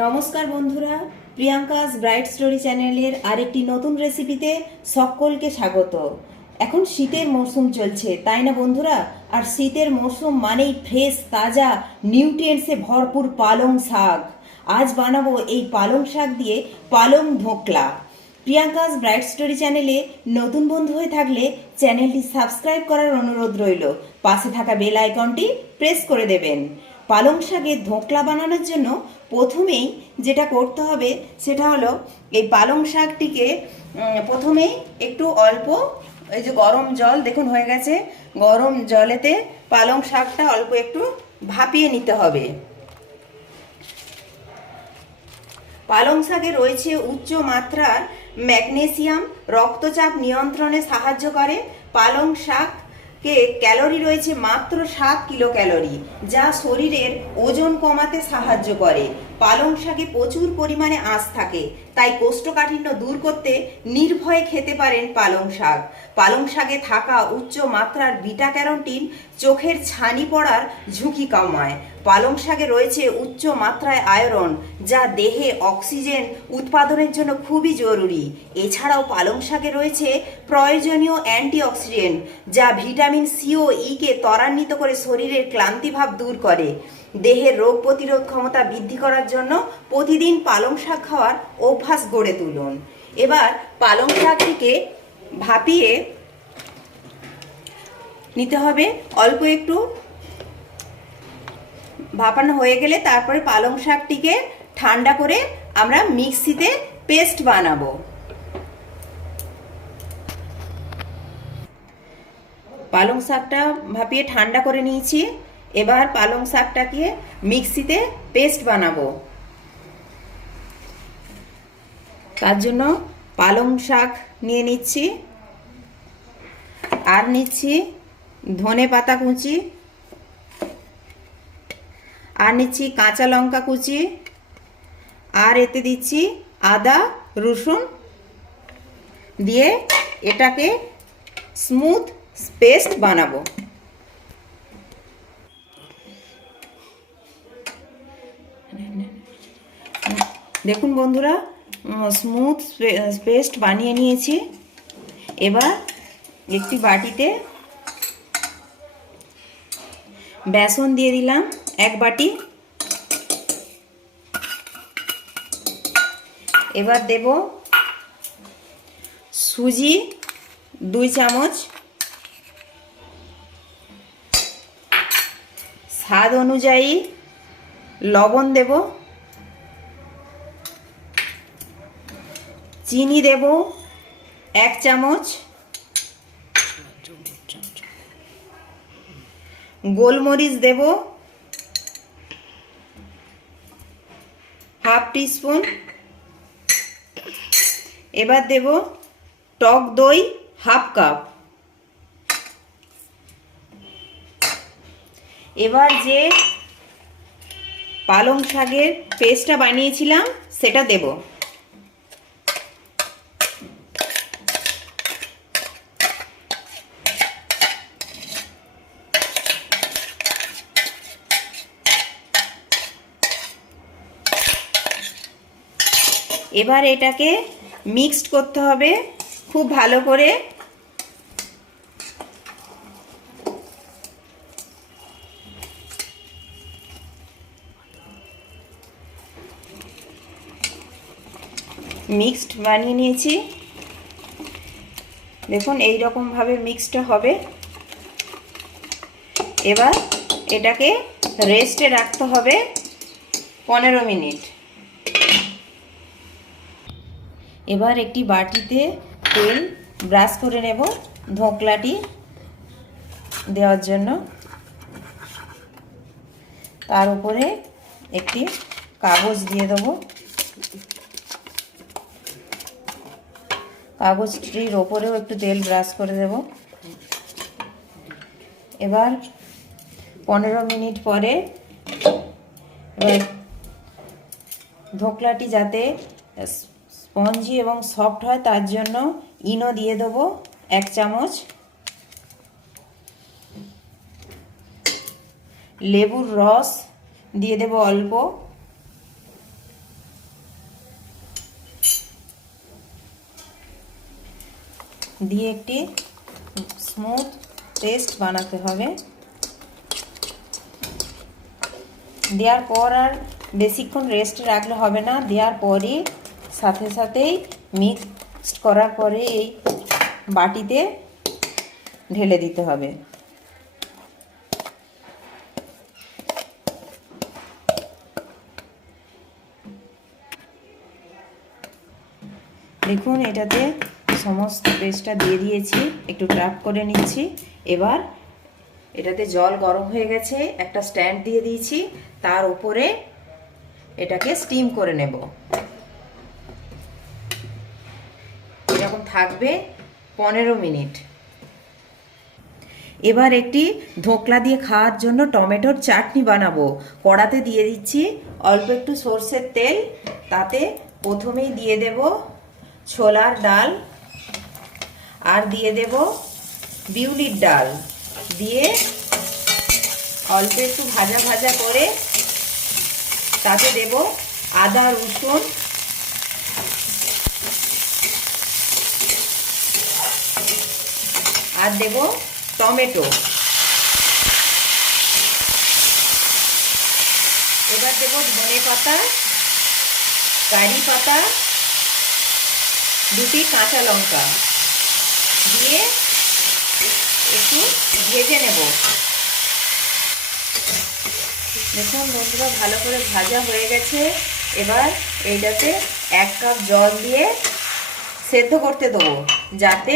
নমস্কার বন্ধুরা, Priyanka's bright story চ্যানেলের আরেকটি নতুন রেসিপিতে সকলকে স্বাগত। এখন শীতের মরশুম চলছে, তাই না বন্ধুরা? আর শীতের মরশুম মানেই ফ্রেশ তাজা নিউট্রিয়েন্টসে ভরপুর পালং শাক। আজ বানাবো এই পালং শাক দিয়ে পালং ধোকলা। প্রিয়াঙ্কাস ব্রাইট স্টোরি চ্যানেলে নতুন বন্ধু হয়ে থাকলে চ্যানেলটি সাবস্ক্রাইব করার অনুরোধ রইল। পাশে থাকা বেল আইকনটি প্রেস করে দেবেন। পালং শাকের ধোকলা বানানোর জন্য প্রথমেই যেটা করতে হবে সেটা হলো এই পালং শাকটিকে প্রথমেই একটু অল্প এই যে গরম জল দেখুন হয়ে গেছে, গরম জলেতে পালং শাকটা অল্প একটু ভাপিয়ে নিতে হবে। পালং শাকে রয়েছে উচ্চ মাত্রার ম্যাগনেসিয়াম, রক্তচাপ নিয়ন্ত্রণে সাহায্য করে। পালং শাকে ক্যালোরি রয়েছে মাত্র 7 কিলো ক্যালোরি, যা শরীরের ওজন কমাতে সাহায্য করে। পালং শাকে প্রচুর পরিমাণে আঁশ থাকে, তাই কোষ্ঠকাঠিন্য দূর করতে নির্ভয়ে খেতে পারেন পালং শাক। পালং শাকে থাকা উচ্চ মাত্রার বিটা ক্যারোটিন চোখের ছানি পড়ার ঝুঁকি কমায়। পালং শাকে রয়েছে উচ্চ মাত্রায় আয়রন, যা দেহে অক্সিজেন উৎপাদনের জন্য খুবই জরুরি। এছাড়াও পালং শাকে রয়েছে প্রয়োজনীয় অ্যান্টিঅক্সিডেন্ট, যা ভিটামিন সি ও ই-কে ত্বরান্বিত করে শরীরের ক্লান্তিভাব দূর করে। দেহের রোগ প্রতিরোধ ক্ষমতা বৃদ্ধি করার জন্য প্রতিদিন পালং শাক খাওয়ার অভ্যাস গড়ে তুলুন। এবার পালং শাকটিকে ভাপিয়ে নিতে হবে। অল্প একটু ভাপানো হয়ে গেলে তারপরে পালং শাকটিকে ঠান্ডা করে আমরা মিক্সিতে পেস্ট বানাবো। পালং শাকটা ভাপিয়ে ঠান্ডা করে নিয়েছি। এবার পালং শাকটাকে মিক্সিতে পেস্ট বানাবো। তার জন্য পালং শাক নিয়ে নিচ্ছি, আর নিচ্ছি ধনে পাতা কুচি, আর নিচ্ছি কাঁচা লঙ্কা কুচি, আর এতে দিচ্ছি আদা রসুন দিয়ে এটাকে স্মুথ পেস্ট বানাবো। দেখুন বন্ধুরা, স্মুথ পেস্ট বানিয়ে নিয়েছি। এবার একটি বাটিতে বেসন দিয়ে দিলাম 1 বাটি। এবার দেব সুজি 2 চামচ, স্বাদ অনুযায়ী লবণ দেব, চিনি দেব 1 চামচ, গোলমরিচ দেব হাফ টিস্পুন। এবার দেব টক দই হাফ কাপ। এবার যে পালং শাকের পেস্টটা বানিয়েছিলাম সেটা দেব। এবার এটাকে মিক্সড করতে হবে খুব ভালো করে। মিক্সড বানিয়ে নিয়েছি, দেখুন এই রকম ভাবে মিক্সড হবে। এবার এটাকে রেস্টে রাখতে হবে 15 মিনিট। এবার একটি বাটিতে তেল ব্রাশ করে নেব ধোকলাটি দেওয়ার জন্য। তার উপরে একটি কাগজ দিয়ে দেব। কাগজটির ওপরেও একটু তেল ব্রাশ করে দেব। এবার 15 মিনিট পরে ধোকলাটি যাতে স্পঞ্জি এবং সফট হয় তার জন্য ইনো দিয়ে দেবো 1 চামচ, লেবুর রস দিয়ে দেব অল্প, দিয়ে একটি স্মুথ পেস্ট বানাতে হবে। দেওয়ার পর আর বেশিক্ষণ রেস্টে রাখলে হবে না, দেওয়ার পরই সাথে সাথেই মিক্স করার পরে এই বাটিতে ঢেলে দিতে হবে। দেখুন এটাতে সমস্ত পেস্টটা দিয়ে দিয়েছি, একটু ট্যাপ করে নিচ্ছি। এবার এটাতে জল গরম হয়ে গেছে, একটা স্ট্যান্ড দিয়ে দিয়েছি, তার উপরে এটাকে স্টিম করে নেব। এরকম থাকবে 15 মিনিট। এবার একটি ধোকলা দিয়ে খাওয়ার জন্য টমেটোর চাটনি বানাবো। কড়াতে দিয়ে দিচ্ছি অল্প একটু সর্ষের তেল, তাতে প্রথমেই দিয়ে দেব ছোলার ডাল, আর দিয়ে দেব বিউলির ডাল, দিয়ে অল্প একটু ভাজা ভাজা করে তাতে দেব আদা রসুন, আর দেব টমেটো। এবার দেব ধনে পাতা, কারি পাতা, দুটি কাঁচা লঙ্কা দিয়ে একটু ভেজে নেব। দেখুন বন্ধুরা ভালো করে ভাজা হয়ে গেছে। এবার এইটাতে 1 কাপ জল দিয়ে সেদ্ধ করতে দেবো, যাতে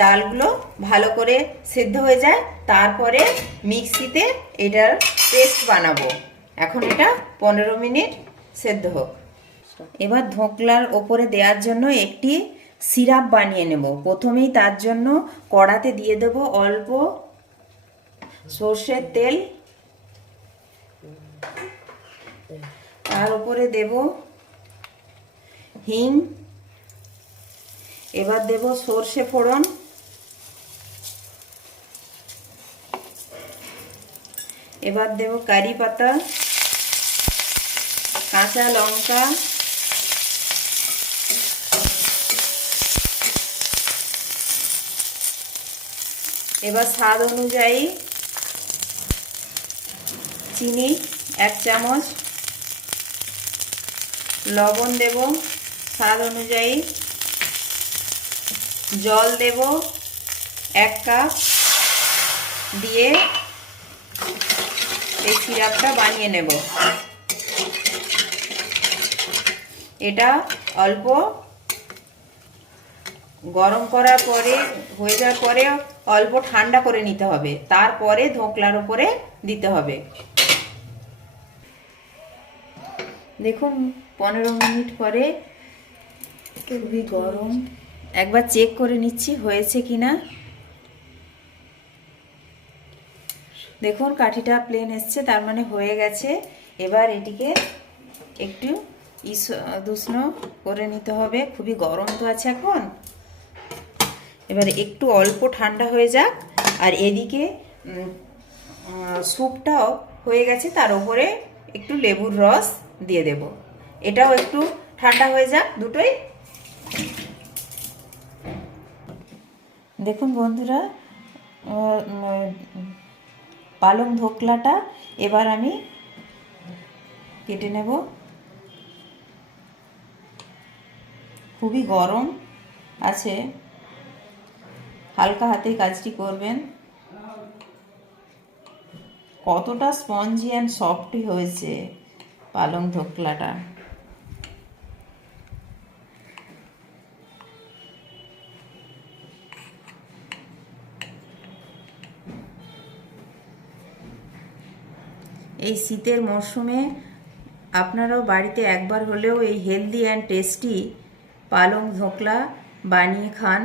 ডালগুলো ভালো করে সেদ্ধ হয়ে যায়। তারপরে মিক্সিতে এটার পেস্ট বানাবো। এখন এটা 15 মিনিট সেদ্ধ হোক। এবার ধোকলার ওপরে দেওয়ার জন্য একটি সিরাপ বানিয়ে নেব। প্রথমেই তার জন্য কড়াতে দিয়ে দেব অল্প সর্ষের তেল, তার উপরে দেব হিং, এবার দেব সর্ষে ফোড়ন, এবার দেব কারি পাতা, কাঁচা লঙ্কা, এবার স্বাদ অনুযায়ী চিনি 1 চামচ, লবণ দেব স্বাদ অনুযায়ী, জল দেব 1 কাপ, দিয়ে এই সিরাপটা বানিয়ে নেব। এটা অল্প গরম করার পরে হয়ে যাওয়ার পরে অল্প ঠান্ডা করে নিতে হবে, তারপরে ধোকলার উপরে দিতে হবে। দেখুন 15 মিনিট পরে খুবই গরম, একবার চেক করে নিচ্ছি হয়েছে কিনা। দেখুন কাঠিটা প্লেন এসছে, তার মানে হয়ে গেছে। এবার এটিকে একটু উষ্ণ করে নিতে হবে, খুবই গরম তো আছে এখন। এবার একটু অল্প ঠান্ডা হয়ে যাক, আর এদিকে স্যুপটাও হয়ে গেছে, তার উপরে একটু লেবুর রস দিয়ে দেব। এটাও একটু ঠান্ডা হয়ে যাক দুটোই। দেখুন বন্ধুরা পালং ধোকলাটা এবার আমি কেটে নেব। খুবই গরম আছে, হালকা হাতে কাজটি করবেন। কতটা স্পঞ্জি অ্যান্ড সফটই হয়েছে পালং ধোকলাটা। এই শীতের মরশুমে আপনারাও বাড়িতে একবার হলেও এই হেলদি অ্যান্ড টেস্টি পালং ধোকলা বানিয়ে খান।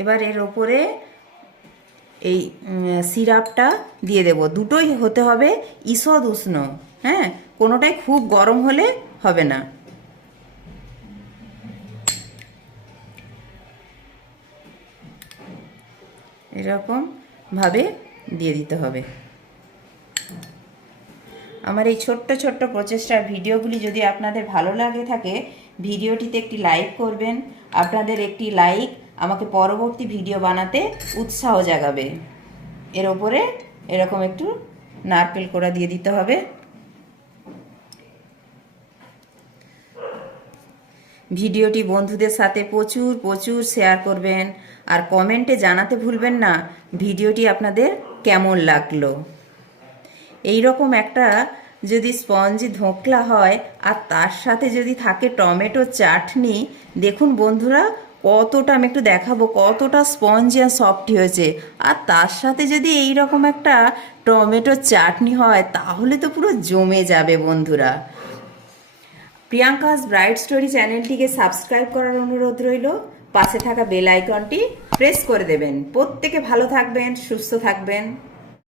এবার এর ওপরে এই সিরাপটা দিয়ে দেব। দুটোই হতে হবে ঈষৎ উষ্ণ, হ্যাঁ, কোনোটাই খুব গরম হলে হবে না। এরকম ভাবে দিয়ে দিতে হবে। আমার এই ছোট্ট ছোট্ট প্রচেষ্টার ভিডিওগুলি যদি আপনাদের ভালো লাগে থাকে, ভিডিওটিতে একটি লাইক করবেন। আপনাদের একটি লাইক আমাকে পরবর্তী ভিডিও বানাতে উৎসাহ জাগাবে। এর ওপরে এরকম একটু নারকেল কোড়া দিয়ে দিতে হবে। ভিডিওটি বন্ধুদের সাথে প্রচুর প্রচুর শেয়ার করবেন, আর কমেন্টে জানাতে ভুলবেন না ভিডিওটি আপনাদের কেমন লাগলো। এই রকম একটা যদি স্পঞ্জি ধোকলা হয় আর তার সাথে যদি থাকে টমেটো চাটনি, দেখুন বন্ধুরা কতটা, আমি একটু দেখাবো কতটা স্পঞ্জি আর সফট হয়েছে। আর তার সাথে যদি এই রকম একটা টমেটো চাটনি হয় তাহলে তো পুরো জমে যাবে বন্ধুরা। প্রিয়াঙ্কাস ব্রাইট স্টোরি চ্যানেলটিকে সাবস্ক্রাইব করার অনুরোধ রইল। পাশে থাকা বেল আইকনটি প্রেস করে দেবেন। প্রত্যেকে ভালো থাকবেন, সুস্থ থাকবেন।